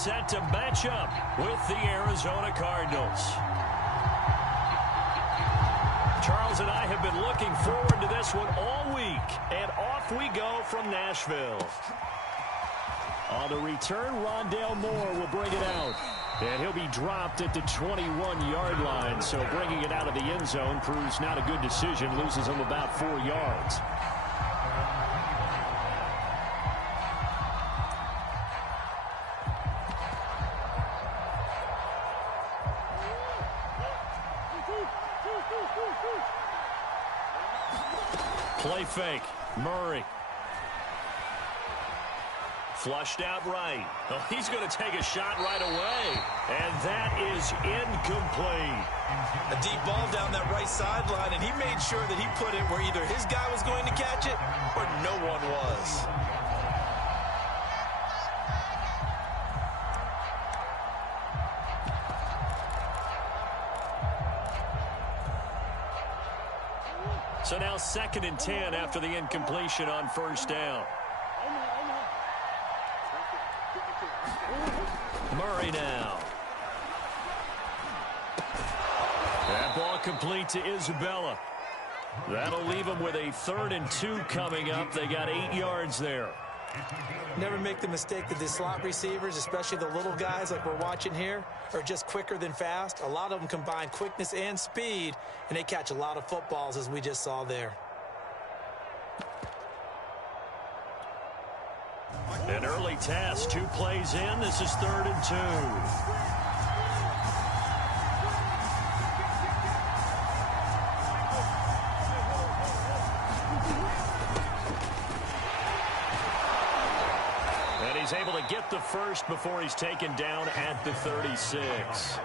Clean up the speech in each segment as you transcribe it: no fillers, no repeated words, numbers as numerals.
set to match up with the Arizona Cardinals. Charles and I have been looking forward to this one all week, and off we go from Nashville. On the return, Rondale Moore will bring it out. And he'll be dropped at the 21-yard line, so bringing it out of the end zone proves not a good decision, loses him about 4 yards. Play fake. Murray. Flushed out right. Oh, he's going to take a shot right away. And that is incomplete. A deep ball down that right sideline, and he made sure that he put it where either his guy was going to catch it or no one was. So now 2nd and 10 after the incompletion on first down. Murray now. That ball complete to Isabella. That'll leave them with a 3rd and 2 coming up. They got 8 yards there. Never make the mistake that the slot receivers, especially the little guys like we're watching here, are just quicker than fast. A lot of them combine quickness and speed, and they catch a lot of footballs, as we just saw there. An early test, 2 plays in. This is 3rd and 2. He's able to get the first before he's taken down at the 36.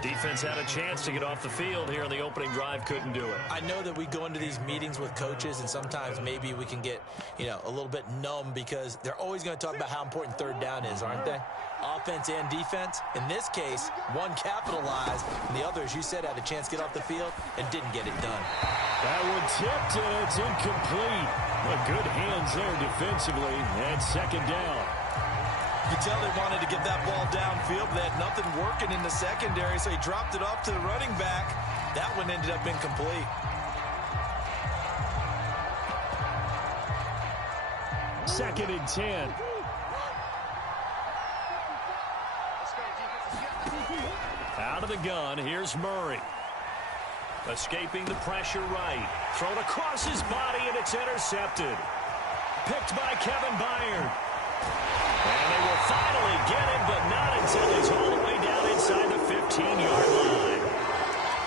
Defense had a chance to get off the field here in the opening drive, couldn't do it. I know that we go into these meetings with coaches, and sometimes maybe we can get, a little bit numb because they're always going to talk about how important 3rd down is, aren't they? Offense and defense. In this case, one capitalized, and the other, as you said, had a chance to get off the field and didn't get it done. That one tipped, and it's incomplete. Well, good hands there defensively, and 2nd down. You could tell they wanted to get that ball downfield. They had nothing working in the secondary, so he dropped it off to the running back. That one ended up incomplete. 2nd and 10. Out of the gun, here's Murray. Escaping the pressure right. Thrown across his body, and it's intercepted. Picked by Kevin Byard. And they will finally get him, but not until he's all the way down inside the 15-yard line.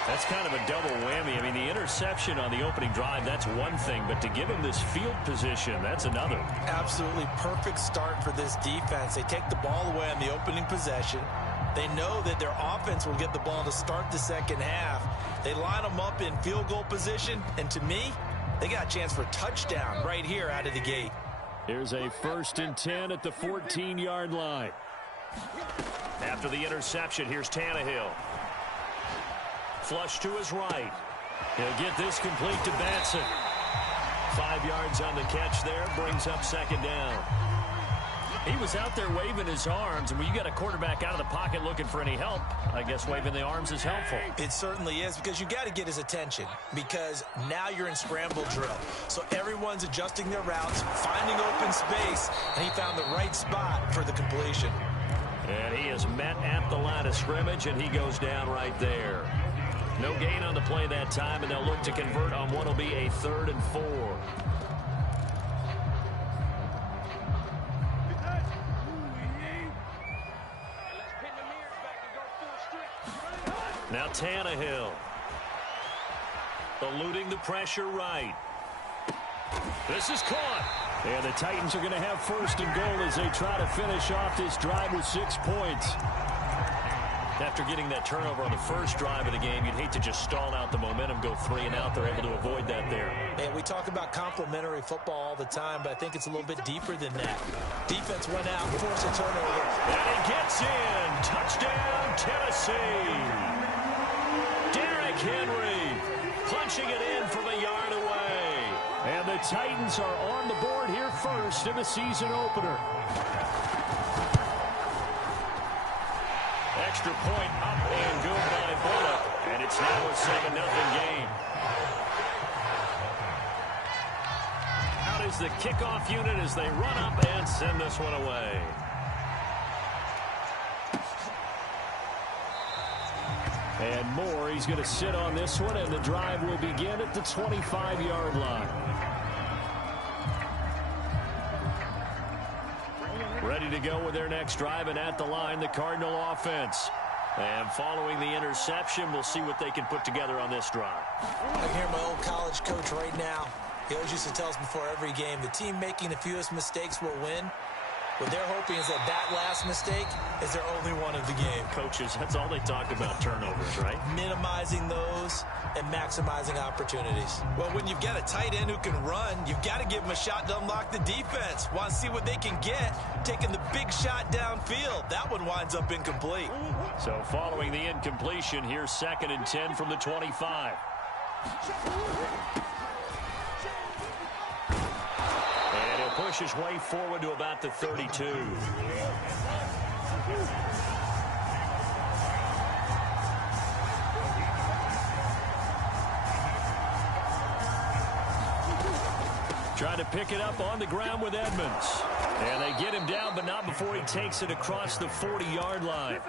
That's kind of a double whammy. I mean, the interception on the opening drive, that's one thing, but to give him this field position, that's another. Absolutely perfect start for this defense. They take the ball away on the opening possession. They know that their offense will get the ball to start the second half. They line them up in field goal position, and to me, they got a chance for a touchdown right here out of the gate. Here's a 1st and 10 at the 14-yard line. After the interception, here's Tannehill. Flush to his right. He'll get this complete to Batson. 5 yards on the catch there, brings up 2nd down. He was out there waving his arms, and when you got a quarterback out of the pocket looking for any help, I guess waving the arms is helpful. It certainly is, because you got to get his attention, because now you're in scramble drill. So everyone's adjusting their routes, finding open space, and he found the right spot for the completion. And he is met at the line of scrimmage, and he goes down right there. No gain on the play that time, and they'll look to convert on what will be a 3rd and 4. Now Tannehill. Eluding the pressure right. This is caught. And the Titans are going to have 1st and goal as they try to finish off this drive with 6 points. After getting that turnover on the first drive of the game, you'd hate to just stall out the momentum, go 3 and out. They're able to avoid that there. And we talk about complementary football all the time, but I think it's a little bit deeper than that. Defense went out, forced a turnover. And he gets in. Touchdown, Tennessee. Derrick Henry punching it in from a yard away. And the Titans are on the board here first in the season opener. extra point up and good by Bullock. And it's now a 7-0 game. Out is the kickoff unit as they run up and send this one away. And Moore, he's going to sit on this one, and the drive will begin at the 25-yard line. Ready to go with their next drive, and at the line, the Cardinal offense. And following the interception, we'll see what they can put together on this drive. I hear my old college coach right now. He always used to tell us before every game, the team making the fewest mistakes will win. What they're hoping is that that last mistake is their only one of the game. Coaches, that's all they talk about, turnovers, right? Minimizing those and maximizing opportunities. Well, when you've got a tight end who can run, you've got to give them a shot to unlock the defense. Want to see what they can get, taking the big shot downfield. That one winds up incomplete. So following the incompletion, here's 2nd and 10 from the 25. Push his way forward to about the 32. Trying to pick it up on the ground with Edmonds. And they get him down, but not before he takes it across the 40-yard line.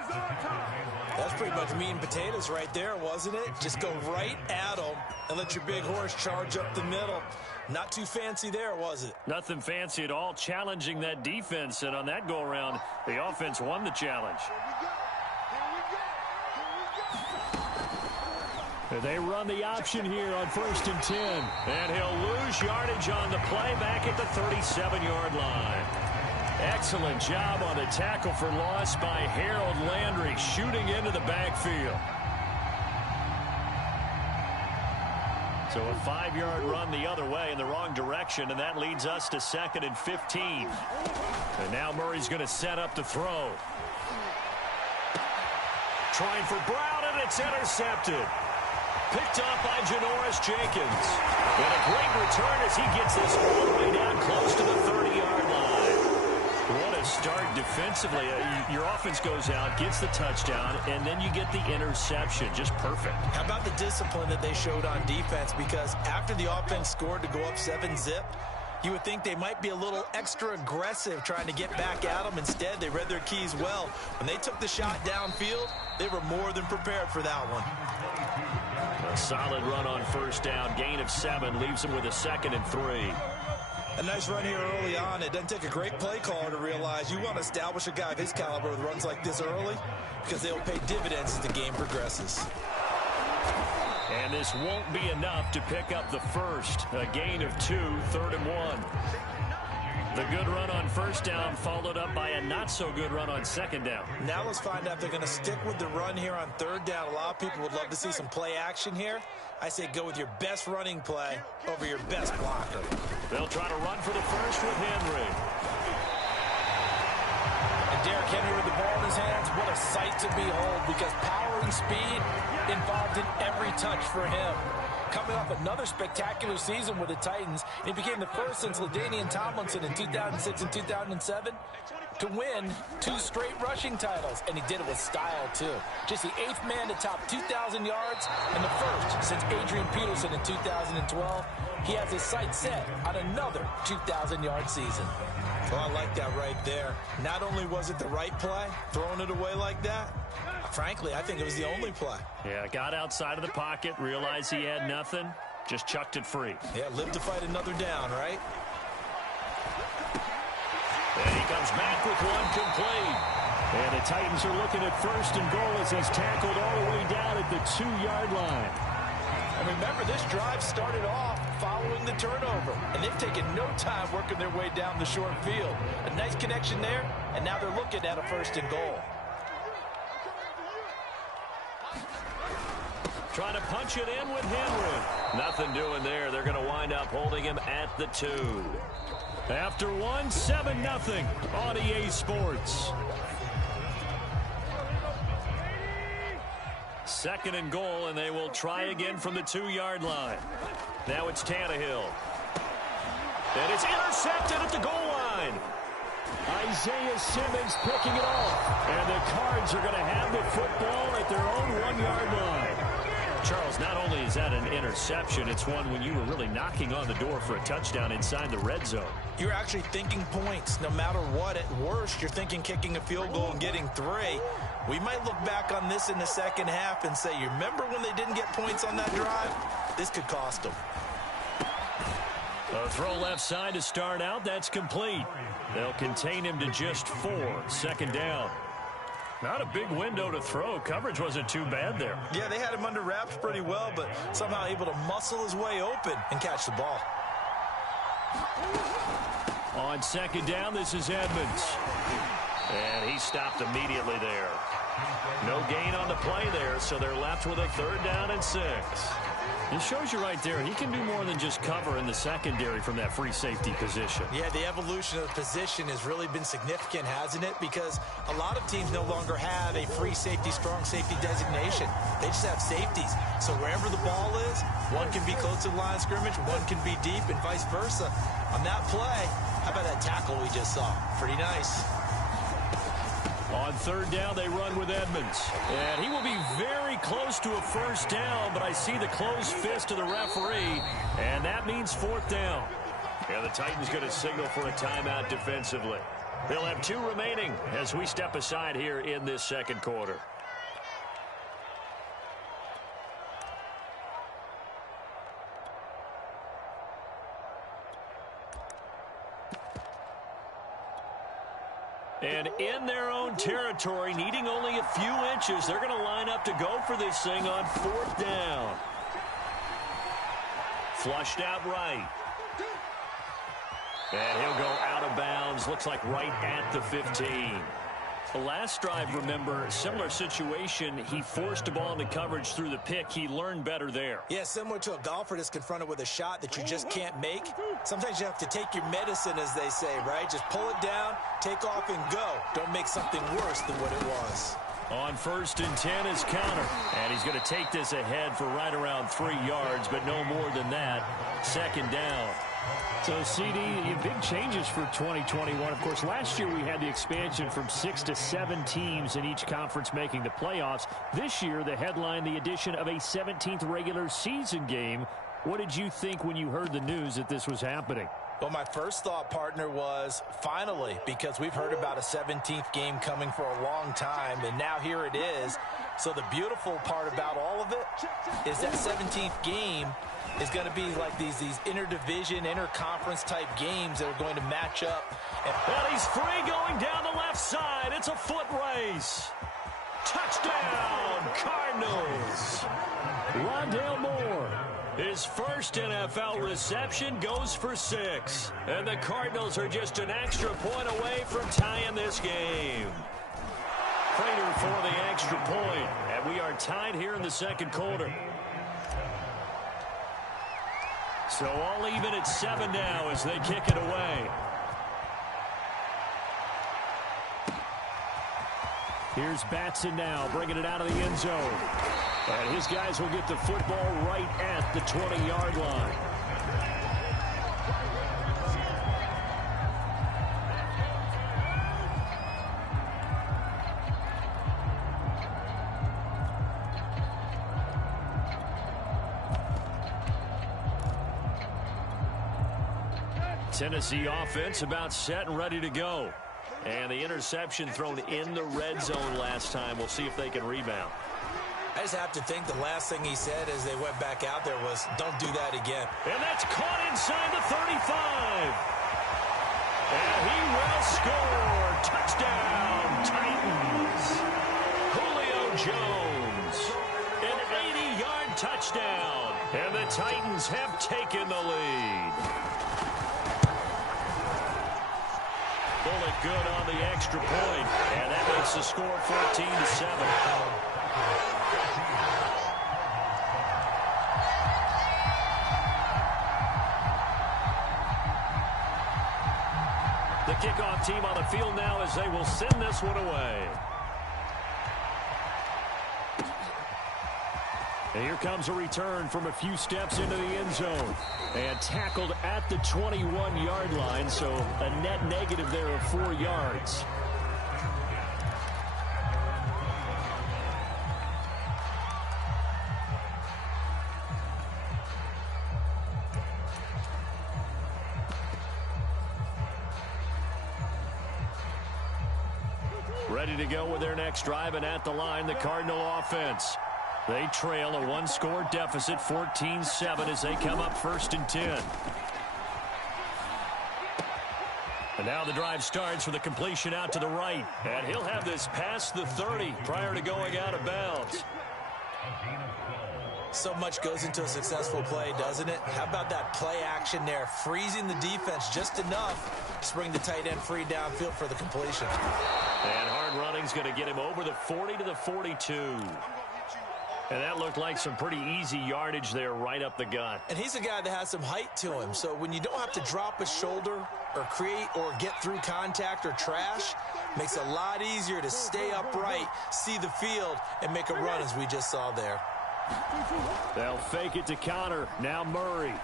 That's pretty much meat and potatoes right there, wasn't it? Just go right at him and let your big horse charge up the middle. Not too fancy there, was it? Nothing fancy at all, challenging that defense. And on that go-around, the offense won the challenge. They run the option here on 1st and 10. And he'll lose yardage on the play back at the 37-yard line. Excellent job on the tackle for loss by Harold Landry, shooting into the backfield. So a 5-yard run the other way in the wrong direction, and that leads us to 2nd and 15. And now Murray's going to set up to throw. Trying for Brown, and it's intercepted. Picked up by Janoris Jenkins. And a great return as he gets this all the way down close to the 30-yard line. What a start defensively. Your offense goes out, gets the touchdown, and then you get the interception. Just perfect. How about the discipline that they showed on defense? Because after the offense scored to go up 7-zip, you would think they might be a little extra aggressive trying to get back at them. Instead, they read their keys well. When they took the shot downfield, they were more than prepared for that one. A solid run on 1st down. Gain of 7 leaves them with a 2nd and 3. A nice run here early on. It doesn't take a great play caller to realize you want to establish a guy of his caliber with runs like this early because they'll pay dividends as the game progresses. And this won't be enough to pick up the first. A gain of 2, 3rd and 1. The good run on 1st down followed up by a not-so-good run on 2nd down. Now let's find out if they're going to stick with the run here on 3rd down. A lot of people would love to see some play action here. I say go with your best running play over your best blocker. They'll try to run for the first with Henry. And Derrick Henry with the ball in his hands, what a sight to behold, because power and speed involved in every touch for him. Coming off another spectacular season with the Titans, he became the first since LaDainian Tomlinson in 2006 and 2007 to win 2 straight rushing titles, and he did it with style too. Just the 8th man to top 2,000 yards and the first since Adrian Peterson in 2012. He has his sights set on another 2,000-yard season. Well, I like that right there. Not only was it the right play, throwing it away like that, frankly, I think it was the only play. Yeah, got outside of the pocket, realized he had nothing, just chucked it free. Yeah, lived to fight another down, right? And he comes back with one complete. And the Titans are looking at 1st and goal as he's tackled all the way down at the 2-yard line. And remember, this drive started off following the turnover, and they've taken no time working their way down the short field. A nice connection there, and now they're looking at a 1st and goal. Trying to punch it in with Henry. Nothing doing there. They're going to wind up holding him at the 2. After 1, 7-0 on EA Sports. 2nd and goal, and they will try again from the 2-yard line. Now it's Tannehill. And it's intercepted at the goal line. Isaiah Simmons picking it off. And the Cards are going to have the football at their own 1-yard line. Charles, not only is that an interception, it's one when you were really knocking on the door for a touchdown inside the red zone. You're actually thinking points. No matter what, at worst, you're thinking kicking a field goal and getting 3. We might look back on this in the second half and say, you remember when they didn't get points on that drive? This could cost them. A throw left side to start out. That's complete. They'll contain him to just 4. 2nd down. Not a big window to throw. Coverage wasn't too bad there. Yeah, they had him under wraps pretty well, but somehow able to muscle his way open and catch the ball. On 2nd down, this is Edmonds. And he stopped immediately there. No gain on the play there, so they're left with a 3rd down and 6. It shows you right there, he can do more than just cover in the secondary from that free safety position. Yeah, the evolution of the position has really been significant, hasn't it? Because a lot of teams no longer have a free safety, strong safety designation. They just have safeties. So wherever the ball is, one can be close to the line of scrimmage, one can be deep, and vice versa. On that play, how about that tackle we just saw? Pretty nice. On 3rd down, they run with Edmonds. And he will be very close to a 1st down, but I see the closed fist of the referee, and that means 4th down. And the Titans going to signal for a timeout defensively. They'll have 2 remaining as we step aside here in this 2nd quarter. And in their own territory, needing only a few inches, they're going to line up to go for this thing on 4th down. Flushed out right. And he'll go out of bounds, looks like right at the 15. The last drive, remember, similar situation. He forced the ball into coverage through the pick. He learned better there. Yeah, similar to a golfer that's confronted with a shot that you just can't make. Sometimes you have to take your medicine, as they say, right? Just pull it down, take off, and go. Don't make something worse than what it was. On 1st and 10 is counter. And he's going to take this ahead for right around 3 yards, but no more than that. 2nd down. So, CD, big changes for 2021. Of course, last year we had the expansion from 6 to 7 teams in each conference making the playoffs. This year, the headline, the addition of a 17th regular season game. What did you think when you heard the news that this was happening? Well, my first thought, partner, was finally, because we've heard about a 17th game coming for a long time, and now here it is. So the beautiful part about all of it is that 17th game is going to be like these interdivision, interconference type games that are going to match up. And he's free going down the left side. It's a foot race. Touchdown, Cardinals. Rondale Moore. His first NFL reception goes for 6. And the Cardinals are just an extra point away from tying this game. Prater for the extra point. And we are tied here in the 2nd quarter. So all even at 7 now as they kick it away. Here's Batson now, bringing it out of the end zone. And his guys will get the football right at the 20-yard line. Tennessee offense about set and ready to go. And the interception thrown in the red zone last time. We'll see if they can rebound. I just have to think the last thing he said as they went back out there was, don't do that again. And that's caught inside the 35. And he will score. Touchdown, Titans. Julio Jones. An 80-yard touchdown. And the Titans have taken the lead. Bullet good on the extra point. And that makes the score 14-7. The kickoff team on the field now as they will send this one away. And here comes a return from a few steps into the end zone. And tackled at the 21-yard line, so a net negative there of 4 yards. Ready to go with their next drive, and at the line, the Cardinal offense. They trail a one-score deficit, 14-7, as they come up 1st and 10. And now the drive starts with a completion out to the right. And he'll have this past the 30 prior to going out of bounds. So much goes into a successful play, doesn't it? How about that play action there, freezing the defense just enough to bring the tight end free downfield for the completion. And hard running's going to get him over the 40 to the 42. And that looked like some pretty easy yardage there right up the gut. And he's a guy that has some height to him, so when you don't have to drop a shoulder or create or get through contact or trash, makes it a lot easier to stay upright, see the field, and make a run as we just saw there. They'll fake it to Connor. Now Murray.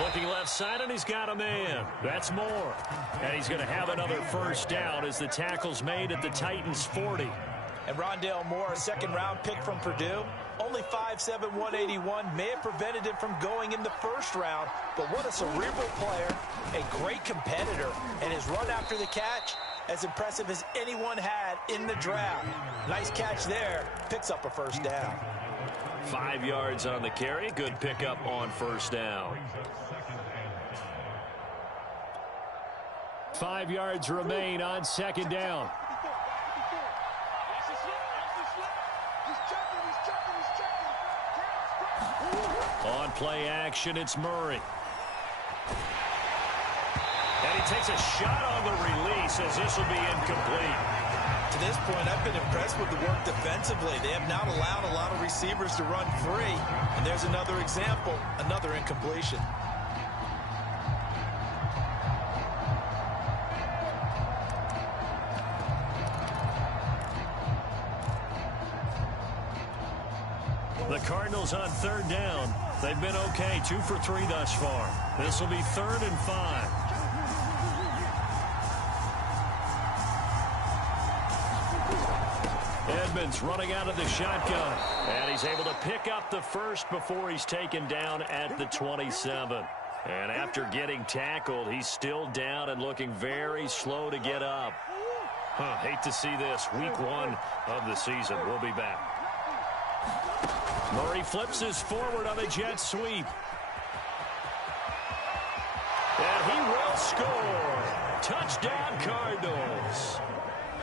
Looking left side, and he's got a man. That's Moore. And he's going to have another first down as the tackle's made at the Titans' 40. And Rondale Moore, a second-round pick from Purdue, only 5'7", 181, may have prevented him from going in the first round, but what a cerebral player, a great competitor, and his run after the catch, as impressive as anyone had in the draft. Nice catch there, picks up a first down. 5 yards on the carry, good pickup on first down. 5 yards remain on second down. On play action, it's Murray. And he takes a shot on the release as this will be incomplete. To this point, I've been impressed with the work defensively. They have not allowed a lot of receivers to run free. And there's another example, another incompletion. The Cardinals on third down. They've been okay, 2 for 3 thus far. This will be 3rd and 5. Edmonds running out of the shotgun. And he's able to pick up the first before he's taken down at the 27. And after getting tackled, he's still down and looking very slow to get up. Hate to see this. Week 1 of the season. We'll be back. Murray flips his forward on a jet sweep. And he will score. Touchdown, Cardinals.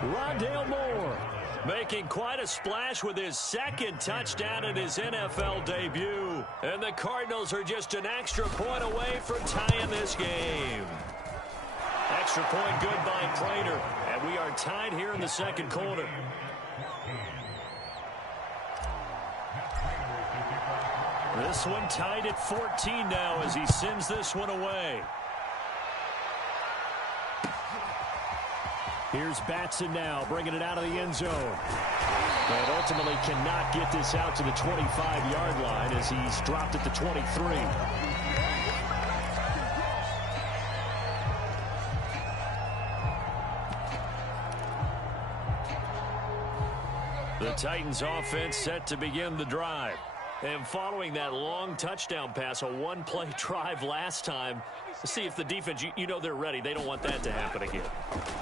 Rondale Moore making quite a splash with his second touchdown in his NFL debut. And the Cardinals are just an extra point away from tying this game. Extra point good by Prater. And we are tied here in the second quarter. This one tied at 14 now as he sends this one away. Here's Batson now, bringing it out of the end zone. And ultimately cannot get this out to the 25-yard line as he's dropped at the 23. The Titans offense set to begin the drive. And following that long touchdown pass, a one-play drive last time, see if the defense, you know they're ready. They don't want that to happen again.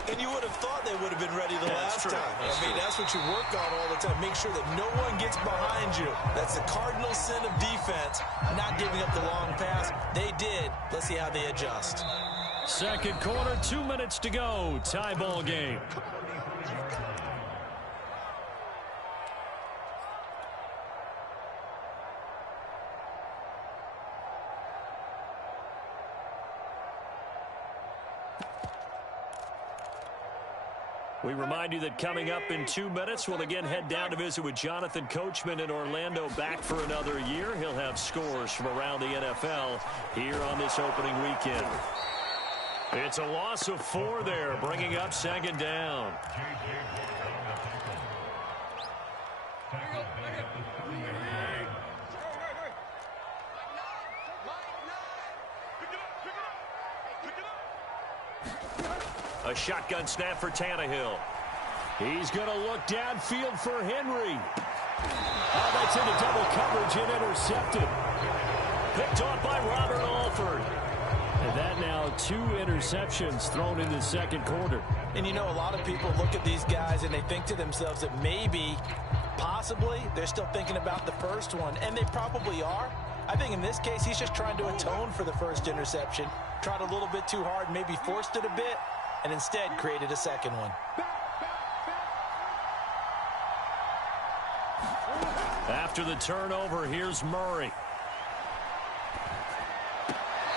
And you would have thought they would have been ready the last time. That's what you work on all the time. Make sure that no one gets behind you. That's the cardinal sin of defense, not giving up the long pass. They did. Let's see how they adjust. Second quarter, 2 minutes to go. Tie ball game. We remind you that coming up in 2 minutes, we'll again head down to visit with Jonathan Coachman in Orlando, back for another year. He'll have scores from around the NFL here on this opening weekend. It's a loss of 4 there, bringing up second down. A shotgun snap for Tannehill. He's going to look downfield for Henry. Oh, that's into double coverage and intercepted. Picked off by Robert Alford. And that now 2 interceptions thrown in the second quarter. And you know, a lot of people look at these guys and they think to themselves that maybe, possibly, they're still thinking about the first one. And they probably are. I think in this case, he's just trying to atone for the first interception. Tried a little bit too hard, maybe forced it a bit, and instead created a second one. After the turnover, here's Murray.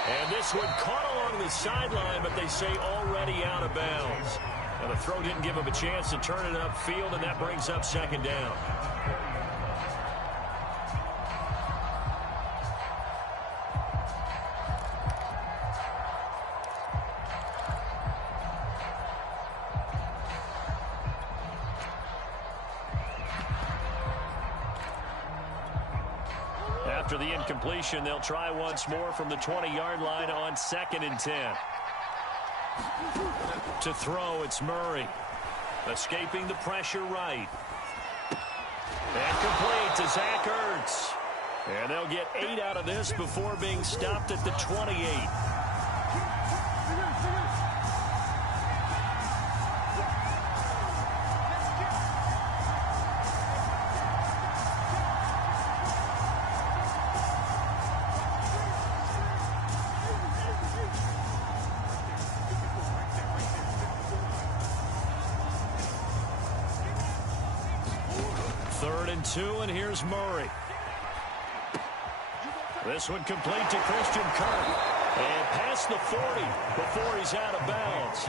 And this one caught along the sideline, but they say already out of bounds. And the throw didn't give him a chance to turn it upfield, and that brings up second down. After the incompletion, they'll try once more from the 20-yard line on 2nd and 10. To throw, it's Murray. Escaping the pressure right. And complete to Zach Ertz. And they'll get 8 out of this before being stopped at the 28. Third and 2, and here's Murray. This one complete to Christian Kirk. And past the 40 before he's out of bounds.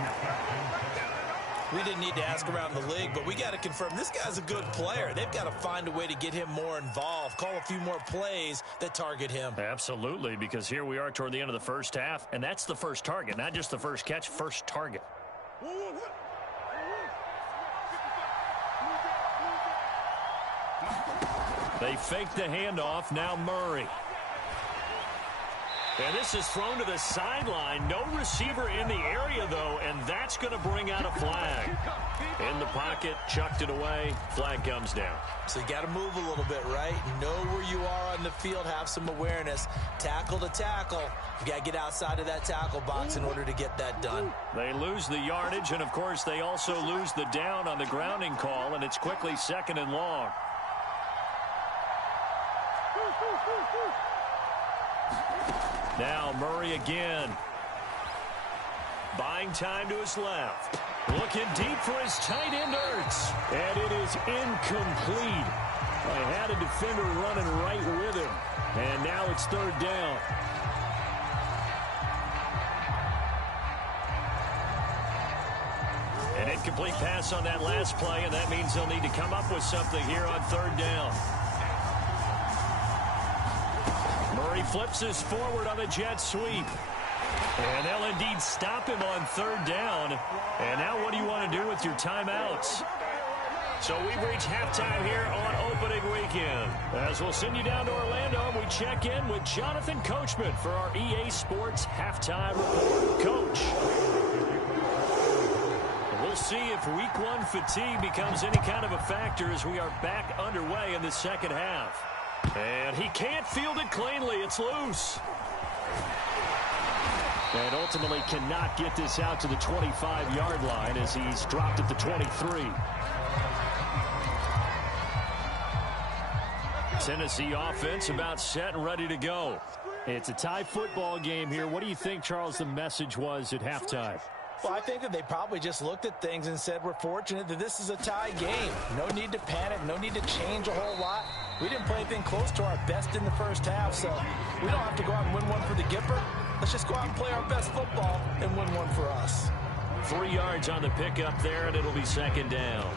We didn't need to ask around the league, but we got to confirm this guy's a good player. They've got to find a way to get him more involved, call a few more plays that target him. Absolutely, because here we are toward the end of the first half, and that's the first target, not just the first catch, first target. They fake the handoff, now Murray. And this is thrown to the sideline. No receiver in the area, though, and that's going to bring out a flag. In the pocket, chucked it away, flag comes down. So you got to move a little bit, right? Know where you are on the field, have some awareness. Tackle to tackle. You got to get outside of that tackle box in order to get that done. They lose the yardage, and, of course, they also lose the down on the grounding call, and it's quickly 2nd and long. Now Murray again. Buying time to his left. Looking deep for his tight end Ertz. And it is incomplete. I had a defender running right with him. And now it's 3rd down. An incomplete pass on that last play, and that means they'll need to come up with something here on 3rd down. Murray flips this forward on the jet sweep. And they'll indeed stop him on 3rd down. And now what do you want to do with your timeouts? So we've reached halftime here on opening weekend. As we'll send you down to Orlando, we check in with Jonathan Coachman for our EA Sports Halftime Report. Coach, we'll see if Week 1 fatigue becomes any kind of a factor as we are back underway in the second half. And he can't field it cleanly. It's loose. And ultimately cannot get this out to the 25-yard line as he's dropped at the 23. Tennessee offense about set and ready to go. It's a tie football game here. What do you think, Charles, the message was at halftime? Well, I think that they probably just looked at things and said, we're fortunate that this is a tie game. No need to panic. No need to change a whole lot. We didn't play anything close to our best in the first half, so we don't have to go out and win one for the Gipper. Let's just go out and play our best football and win one for us. 3 yards on the pickup there, and it'll be 2nd down.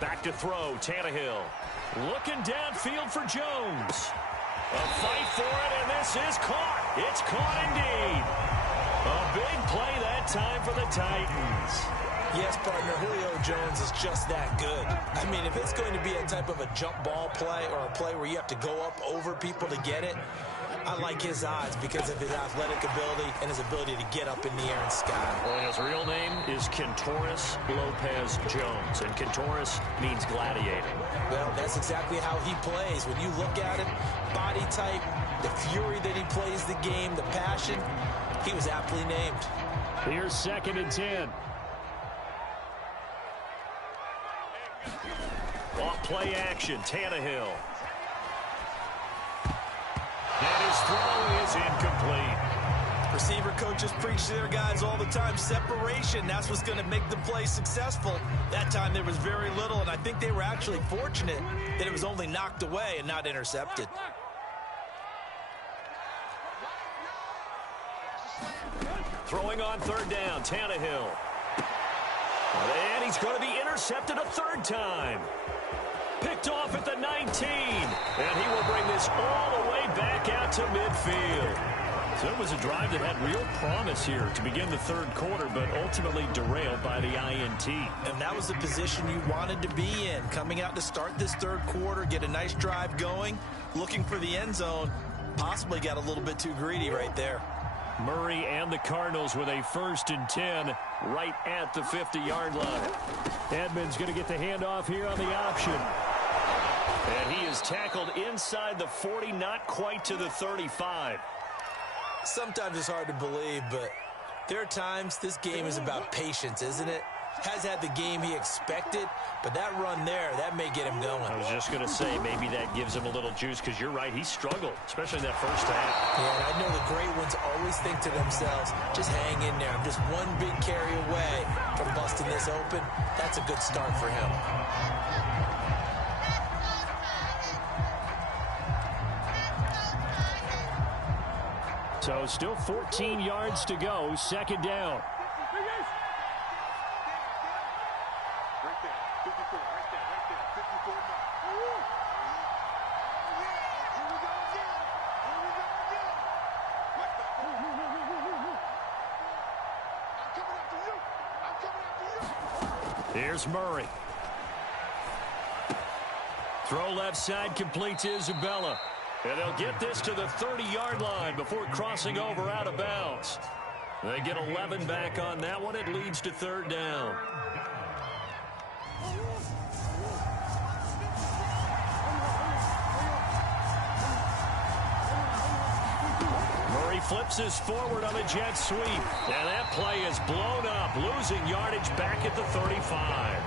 Back to throw, Tannehill. Looking downfield for Jones. A fight for it, and this is caught. It's caught indeed. A big play that time for the Titans. Yes, partner, Julio Jones is just that good. I mean, if it's going to be a type of a jump ball play or a play where you have to go up over people to get it, I like his odds because of his athletic ability and his ability to get up in the air and sky. Well, his real name is Kentoris Lopez Jones, and Kentoris means gladiator. Well, that's exactly how he plays. When you look at him, body type, the fury that he plays the game, the passion, he was aptly named. Here's 2nd and 10. Off play action, Tannehill. And his throw is incomplete. Receiver coaches preach to their guys all the time. Separation, that's what's going to make the play successful. That time there was very little, and I think they were actually fortunate that it was only knocked away and not intercepted. Throwing on 3rd down, Tannehill. And he's going to be intercepted a 3rd time. Picked off at the 19. And he will bring this all the way back out to midfield. So it was a drive that had real promise here to begin the 3rd quarter, but ultimately derailed by the INT. And that was the position you wanted to be in. Coming out to start this 3rd quarter, get a nice drive going, looking for the end zone. Possibly got a little bit too greedy right there. Murray and the Cardinals with a 1st and 10 right at the 50-yard line. Edmonds going to get the handoff here on the option. And he is tackled inside the 40, not quite to the 35. Sometimes it's hard to believe, but there are times this game is about patience, isn't it? Has had the game he expected, but that run there, that may get him going. I was just going to say, maybe that gives him a little juice, because you're right, he struggled, especially in that first half. Yeah, and I know the great ones always think to themselves, just hang in there. I'm just one big carry away from busting this open. That's a good start for him. So still 14 yards to go, 2nd down. Here's Murray. Throw left side, complete to Isabella. And they'll get this to the 30-yard line before crossing over out of bounds. They get 11 back on that one. It leads to 3rd down. Murray flips this forward on the jet sweep. And that play is blown up, losing yardage back at the 35.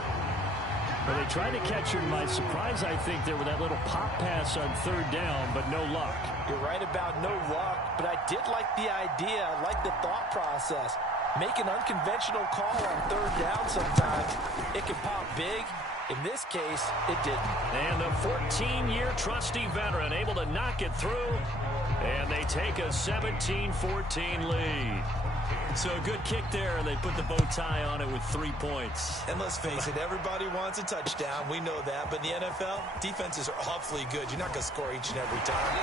Well, they tried to catch him by surprise, I think, there with that little pop pass on 3rd down, but no luck. You're right about no luck, but I did like the idea. I like the thought process. Make an unconventional call on 3rd down sometimes. It can pop big. In this case, it didn't. And the 14-year trusty veteran able to knock it through, and they take a 17-14 lead. So a good kick there, and they put the bow tie on it with 3 points. And let's face it, everybody wants a touchdown. We know that. But in the NFL, defenses are awfully good. You're not going to score each and every time.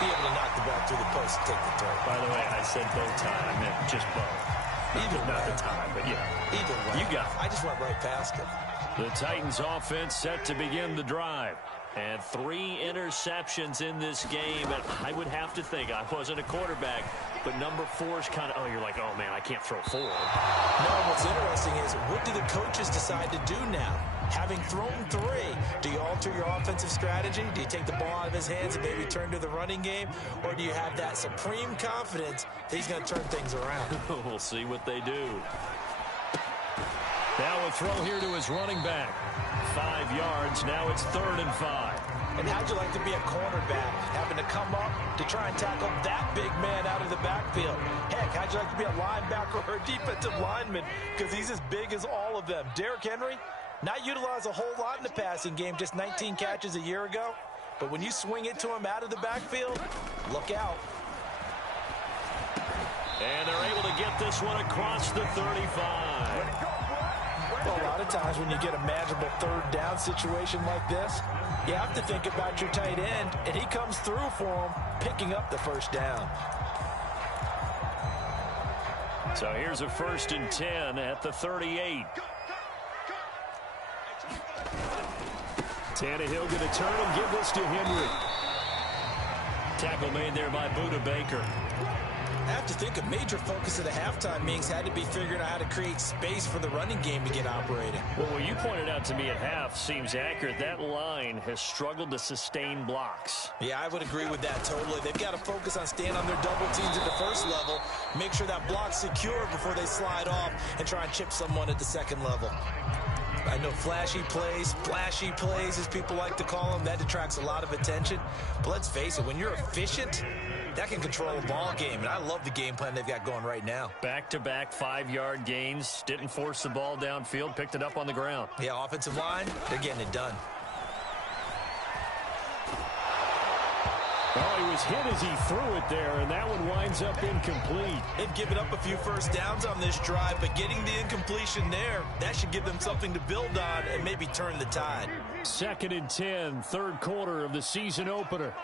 Be able to knock the ball through the post and take the turn. By the way, I said bow tie. I meant just bow. Either not way. the tie, but yeah. Either way. You got it. I just went right past it. The Titans offense set to begin the drive. And 3 interceptions in this game. And I would have to think, I wasn't a quarterback, but number 4 is kind of, oh, you're like, oh, man, I can't throw 4. No, what's interesting is, what do the coaches decide to do now? Having thrown 3, do you alter your offensive strategy? Do you take the ball out of his hands and maybe turn to the running game? Or do you have that supreme confidence that he's going to turn things around? We'll see what they do. Now a throw here to his running back. 5 yards. Now it's 3rd and 5. And how'd you like to be a cornerback, having to come up to try and tackle that big man out of the backfield? Heck, how'd you like to be a linebacker or a defensive lineman? Because he's as big as all of them. Derrick Henry, not utilized a whole lot in the passing game, just 19 catches a year ago. But when you swing it to him out of the backfield, look out. And they're able to get this one across the 35. Well, a lot of times when you get a manageable third down situation like this, you have to think about your tight end, and he comes through for him, picking up the first down. So here's a 1st and 10 at the 38. Tannehill going to turn and give this to Henry. Tackle made there by Buda Baker. I have to think a major focus of the halftime meetings had to be figuring out how to create space for the running game to get operating. Well, what you pointed out to me at half seems accurate. That line has struggled to sustain blocks. Yeah, I would agree with that totally. They've got to focus on staying on their double teams at the first level, make sure that block's secure before they slide off and try and chip someone at the second level. I know flashy plays, as people like to call them, that detracts a lot of attention. But let's face it, when you're efficient, that can control a ball game, and I love the game plan they've got going right now. Back-to-back 5-yard gains, didn't force the ball downfield, picked it up on the ground. Yeah, offensive line, they're getting it done. Oh, he was hit as he threw it there, and that one winds up incomplete. They've given up a few first downs on this drive, but getting the incompletion there, that should give them something to build on and maybe turn the tide. 2nd and 10, 3rd quarter of the season opener.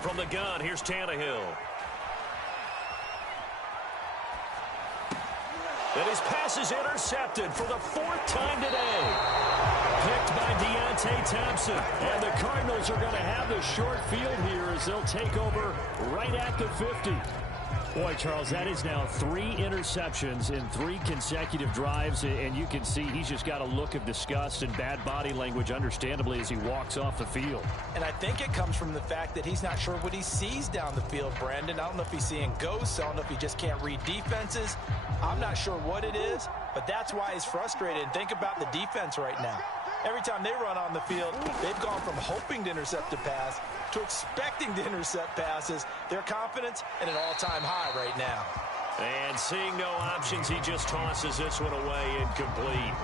From the gun, here's Tannehill. And his pass is intercepted for the 4th time today. Picked by Deontay Thompson. And the Cardinals are going to have the short field here as they'll take over right at the 50. Boy, Charles, that is now 3 interceptions in 3 consecutive drives, and you can see he's just got a look of disgust and bad body language, understandably, as he walks off the field. And I think it comes from the fact that he's not sure what he sees down the field, Brandon. I don't know if he's seeing ghosts. I don't know if he just can't read defenses. I'm not sure what it is, but that's why he's frustrated. And think about the defense right now. Every time they run on the field, they've gone from hoping to intercept a pass to expecting to intercept passes. Their confidence at an all-time high right now. And seeing no options, he just tosses this one away, incomplete.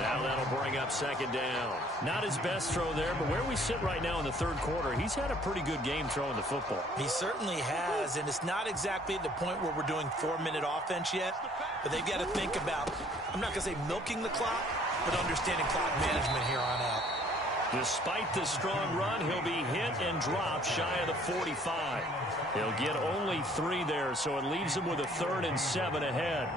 Now that'll bring up 2nd down. Not his best throw there, but where we sit right now in the 3rd quarter, he's had a pretty good game throwing the football. He certainly has, and it's not exactly at the point where we're doing 4-minute offense yet, but they've got to think about, I'm not going to say milking the clock, but understanding clock management here on out. Despite the strong run, he'll be hit and dropped shy of the 45. He'll get only 3 there, so it leaves him with a 3rd and 7 ahead.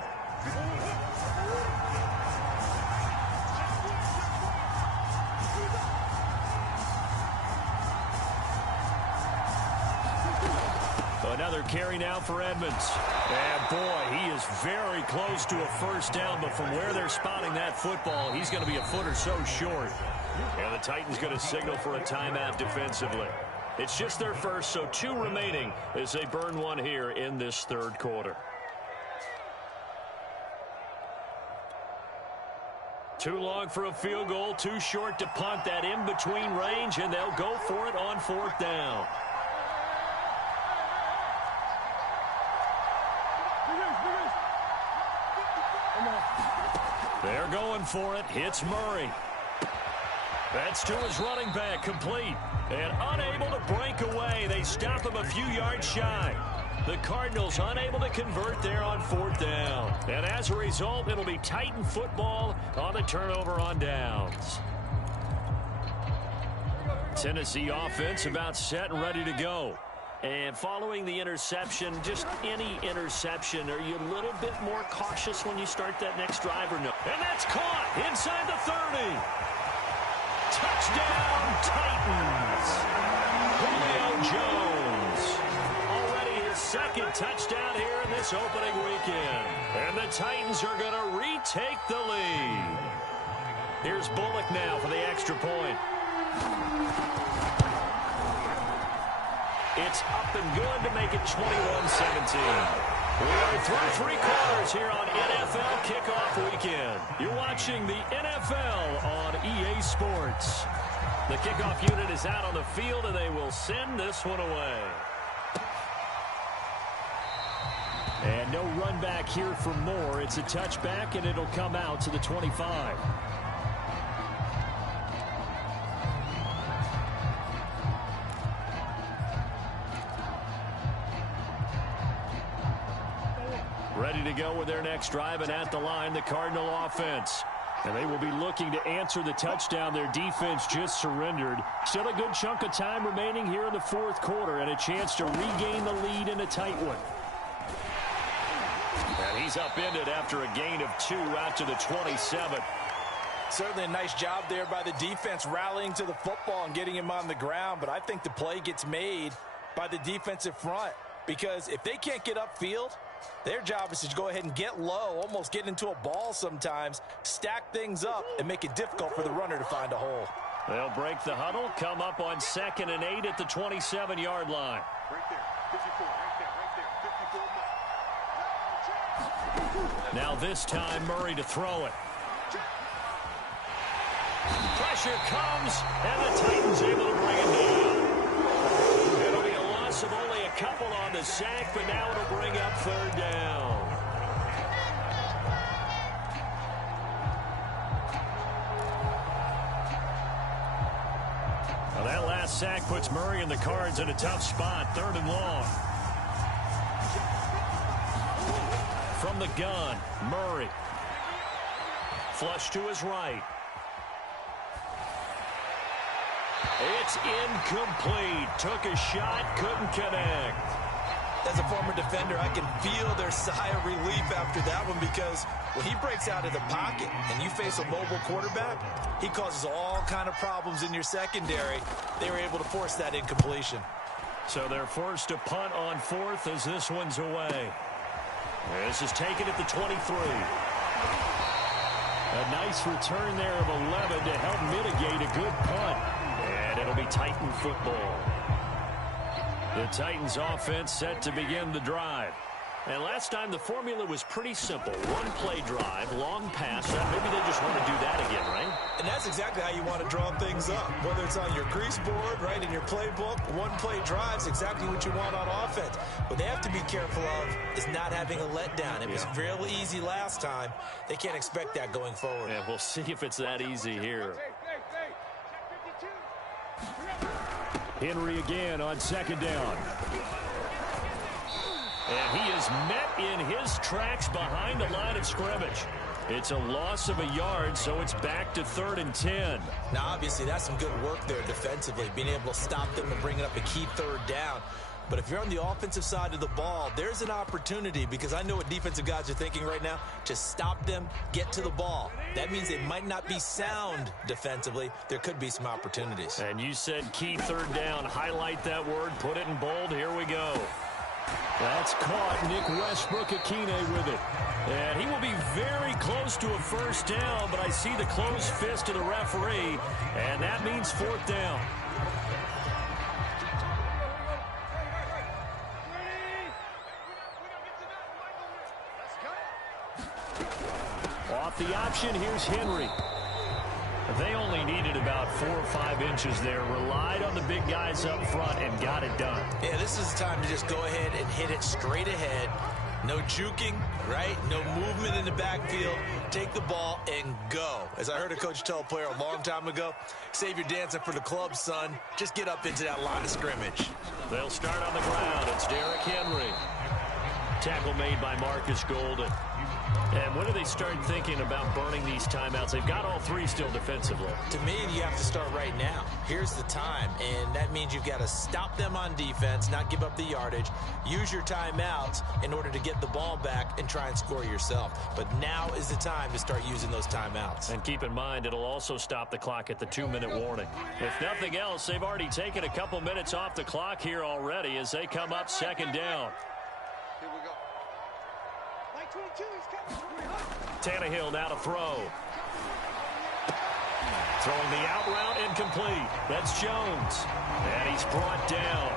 Another carry now for Edmonds. And boy, he is very close to a first down, but from where they're spotting that football, he's going to be a foot or so short. And the Titans going to signal for a timeout defensively. It's just their first, so 2 remaining as they burn one here in this 3rd quarter. Too long for a field goal, too short to punt. That in-between range, and they'll go for it on 4th down. They're going for it. Hits Murray. That's to his running back, complete. And unable to break away. They stop him a few yards shy. The Cardinals unable to convert there on 4th down. And as a result, it'll be Titan football on the turnover on downs. Tennessee offense about set and ready to go. And following the interception, just any interception, are you a little bit more cautious when you start that next drive or no? And that's caught inside the 30. Touchdown, Titans. Julio Jones. Already his 2nd touchdown here in this opening weekend. And the Titans are going to retake the lead. Here's Bullock now for the extra point. It's up and good to make it 21-17. We are through 3 quarters here on NFL Kickoff Weekend. You're watching the NFL on EA Sports. The kickoff unit is out on the field, and they will send this one away. And no run back here for Moore. It's a touchback, and it'll come out to the 25. Ready to go with their next drive, and at the line, the Cardinal offense. And they will be looking to answer the touchdown their defense just surrendered. Still a good chunk of time remaining here in the fourth quarter, and a chance to regain the lead in a tight one. And he's upended after a gain of 2 out to the 27. Certainly a nice job there by the defense rallying to the football and getting him on the ground, but I think the play gets made by the defensive front, because if they can't get upfield, their job is to go ahead and get low, almost get into a ball sometimes, stack things up, and make it difficult for the runner to find a hole. They'll break the huddle, come up on 2nd and 8 at the 27-yard line. Right there, 54, right there, right there, 54. Now this time, Murray to throw it. Pressure comes, and the Titans able to bring it down. It'll be a loss of only a couple on the sack, but now it'll bring up 3rd down. Well, that last sack puts Murray and the Cards in a tough spot, 3rd and long. From the gun, Murray. Flush to his right. It's incomplete. Took a shot, couldn't connect. As a former defender, I can feel their sigh of relief after that one, because when he breaks out of the pocket and you face a mobile quarterback, he causes all kind of problems in your secondary. They were able to force that incompletion. So they're forced to punt on 4th as this one's away. This is taken at the 23. A nice return there of 11 to help mitigate a good punt. And it'll be Titan football. The Titans offense set to begin the drive. And last time the formula was pretty simple. One play drive, long pass. Maybe they just want to do that again, right? And that's exactly how you want to draw things up. Whether it's on your crease board, right, in your playbook, one play drives exactly what you want on offense. What they have to be careful of is not having a letdown. It was real easy last time. They can't expect that going forward. Yeah, we'll see if it's that easy here. Henry again on 2nd down. And he is met in his tracks behind the line of scrimmage. It's a loss of a yard, so it's back to 3rd and 10. Now, obviously, that's some good work there defensively, being able to stop them and bringing up a key 3rd down. But if you're on the offensive side of the ball, there's an opportunity, because I know what defensive guys are thinking right now, to stop them, get to the ball. That means they might not be sound defensively. There could be some opportunities. And you said key 3rd down. Highlight that word, put it in bold. Here we go. That's caught. Nick Westbrook-Akine with it. And he will be very close to a 1st down, but I see the closed fist of the referee, and that means 4th down. Off the option, here's Henry. They only needed about 4 or 5 inches there. Relied on the big guys up front and got it done. Yeah, this is the time to just go ahead and hit it straight ahead. No juking, right? No movement in the backfield. Take the ball and go. As I heard a coach tell a player a long time ago, save your dancing for the club, son. Just get up into that line of scrimmage. They'll start on the ground. It's Derrick Henry. Tackle made by Marcus Golden. And when do they start thinking about burning these timeouts? They've got all 3 still defensively. To me, you have to start right now. Here's the time, and that means you've got to stop them on defense, not give up the yardage, use your timeouts in order to get the ball back and try and score yourself. But now is the time to start using those timeouts. And keep in mind, it'll also stop the clock at the 2-minute warning. If nothing else, they've already taken a couple minutes off the clock here already as they come up 2nd down. Here we go. Tannehill now to throw. Throwing the out route, incomplete. That's Jones. And he's brought down.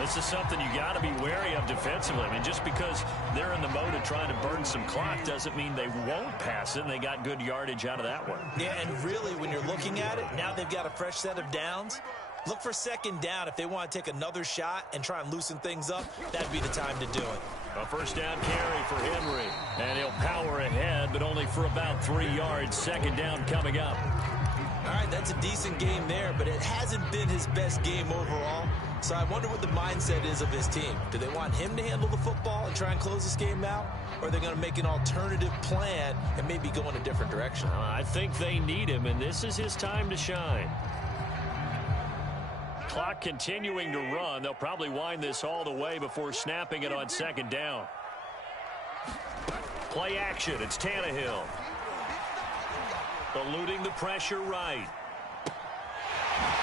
This is something you got to be wary of defensively. I mean, just because they're in the mode of trying to burn some clock doesn't mean they won't pass it, and they got good yardage out of that one. Yeah, and really, when you're looking at it, now they've got a fresh set of downs. Look for 2nd down. If they want to take another shot and try and loosen things up, that'd be the time to do it. A 1st down carry for Henry. And he'll power ahead, but only for about 3 yards. 2nd down coming up. All right, right, that's a decent game there, but it hasn't been his best game overall. So I wonder what the mindset is of his team. Do they want him to handle the football and try and close this game out? Or are they going to make an alternative plan and maybe go in a different direction? I think they need him, and this is his time to shine. Clock continuing to run. They'll probably wind this all the way before snapping it on second down. Play action. It's Tannehill. Eluding the pressure right.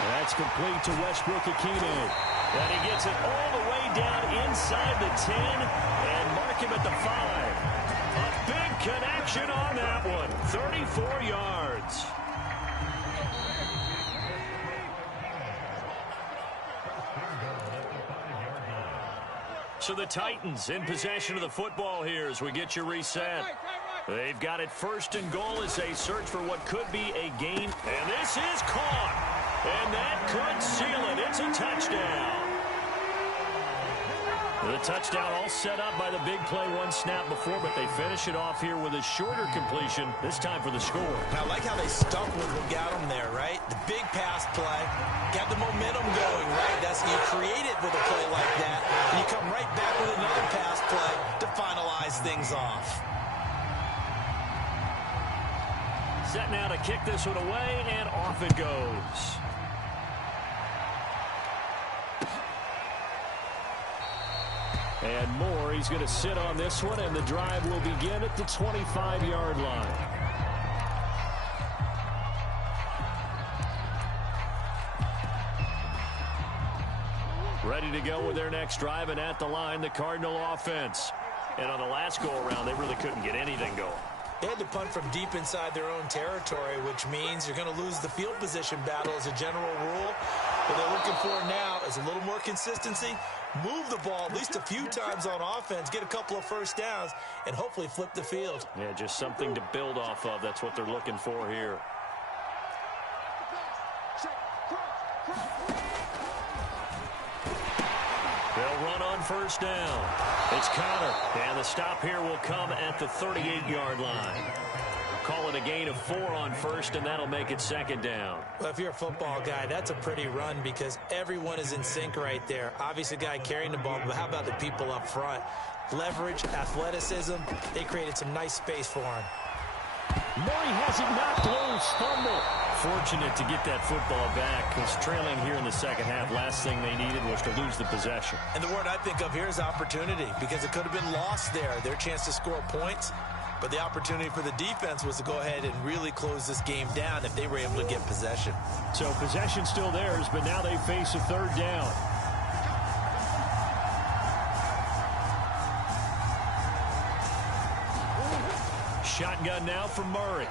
That's complete to Westbrook-Ikhine. And he gets it all the way down inside the 10 and mark him at the 5. A big connection on that one. 34 yards. So the Titans in possession of the football here as we get you reset. They've got it first and goal as they search for what could be a gain. And this is caught. And that could seal it. It's a touchdown. The touchdown all set up by the big play one snap before, but they finish it off here with a shorter completion, this time for the score. I like how they stuck with what got them there, right? The big pass play, got the momentum going, right? That's you create it with a play like that, and you come right back with another pass play to finalize things off. Set now to kick this one away, and off it goes. And Moore, he's going to sit on this one, and the drive will begin at the 25-yard line. Ready to go with their next drive, and at the line, the Cardinal offense. And on the last go-around, they really couldn't get anything going. They had to punt from deep inside their own territory, which means you're going to lose the field position battle as a general rule. What they're looking for now is a little more consistency, move the ball at least a few times on offense, get a couple of first downs, and hopefully flip the field. Yeah, just something to build off of. That's what they're looking for here. They'll run on first down. It's Connor, and the stop here will come at the 38-yard line. Call it a gain of 4 on first, and that'll make it second down. Well, if you're a football guy, that's a pretty run because everyone is in sync right there. Obviously, the guy carrying the ball, but how about the people up front? Leverage, athleticism, they created some nice space for him. Murray has it knocked loose. Fumble. Fortunate to get that football back because trailing here in the second half, last thing they needed was to lose the possession. And the word I think of here is opportunity because it could have been lost there, their chance to score points. But the opportunity for the defense was to go ahead and really close this game down if they were able to get possession. So possession still theirs, but now they face a third down. Shotgun now for Murray.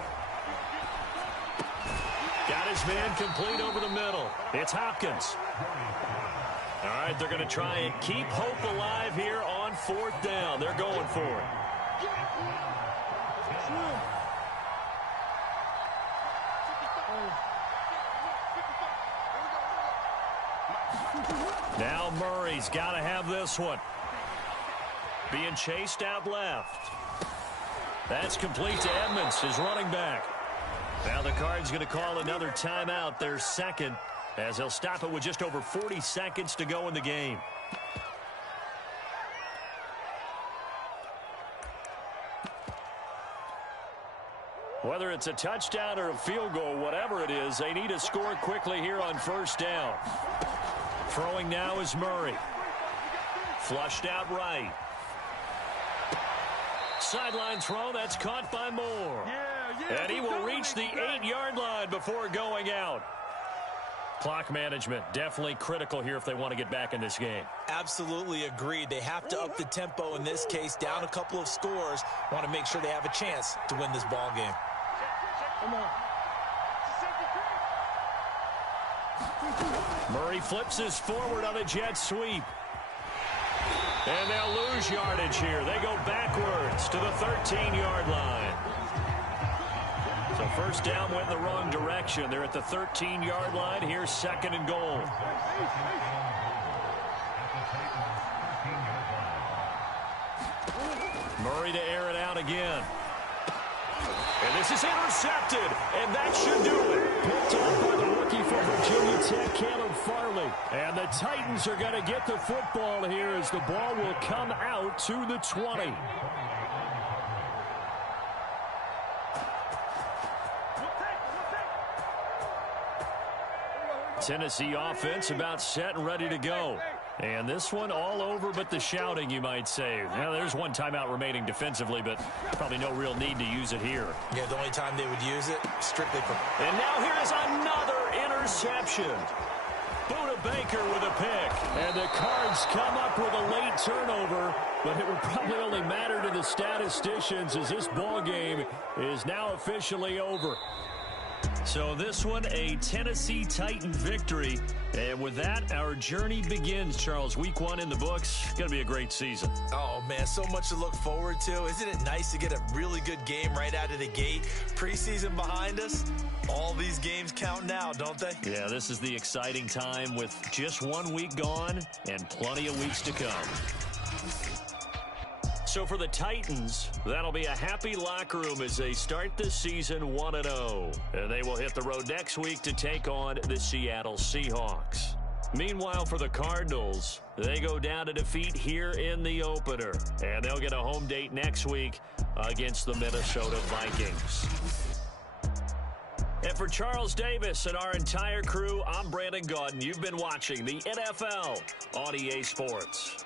Got his man complete over the middle. It's Hopkins. All right, they're going to try and keep hope alive here on fourth down. They're going for it. Now Murray's got to have this one. Being chased out left. That's complete to Edmonds, his running back. Now the Cards going to call another timeout, their second, as they'll stop it with just over 40 seconds to go in the game. Whether it's a touchdown or a field goal, whatever it is, they need to score quickly here on first down. Throwing now is Murray. Flushed out right. Sideline throw, that's caught by Moore. And he will reach the 8-yard line before going out. Clock management, definitely critical here if they want to get back in this game. Absolutely agreed. They have to up the tempo in this case, down a couple of scores. Want to make sure they have a chance to win this ball game. Come on. Murray flips this forward on a jet sweep. And they'll lose yardage here. They go backwards to the 13-yard line. So first down went in the wrong direction. They're at the 13-yard line. Here's second and goal. Murray to air it out again. And this is intercepted, and that should do it. Picked up by the rookie from Virginia Tech, Caleb Farley. And the Titans are going to get the football here as the ball will come out to the 20. Tennessee offense about set and ready to go. And this one all over but the shouting, you might say. Now, there's one timeout remaining defensively, but probably no real need to use it here. Yeah, the only time they would use it, strictly for... And now here is another interception. Buda Baker with a pick. And the Cards come up with a late turnover, but it will probably only matter to the statisticians as this ball game is now officially over. So this one, a Tennessee Titan victory. And with that, our journey begins, Charles. Week 1 in the books. Going to be a great season. Oh, man, so much to look forward to. Isn't it nice to get a really good game right out of the gate? Preseason behind us. All these games count now, don't they? Yeah, this is the exciting time with just 1 week gone and plenty of weeks to come. So for the Titans, that'll be a happy locker room as they start the season 1-0. And they will hit the road next week to take on the Seattle Seahawks. Meanwhile, for the Cardinals, they go down to defeat here in the opener. And they'll get a home date next week against the Minnesota Vikings. And for Charles Davis and our entire crew, I'm Madden God, and you've been watching the NFL on EA Sports.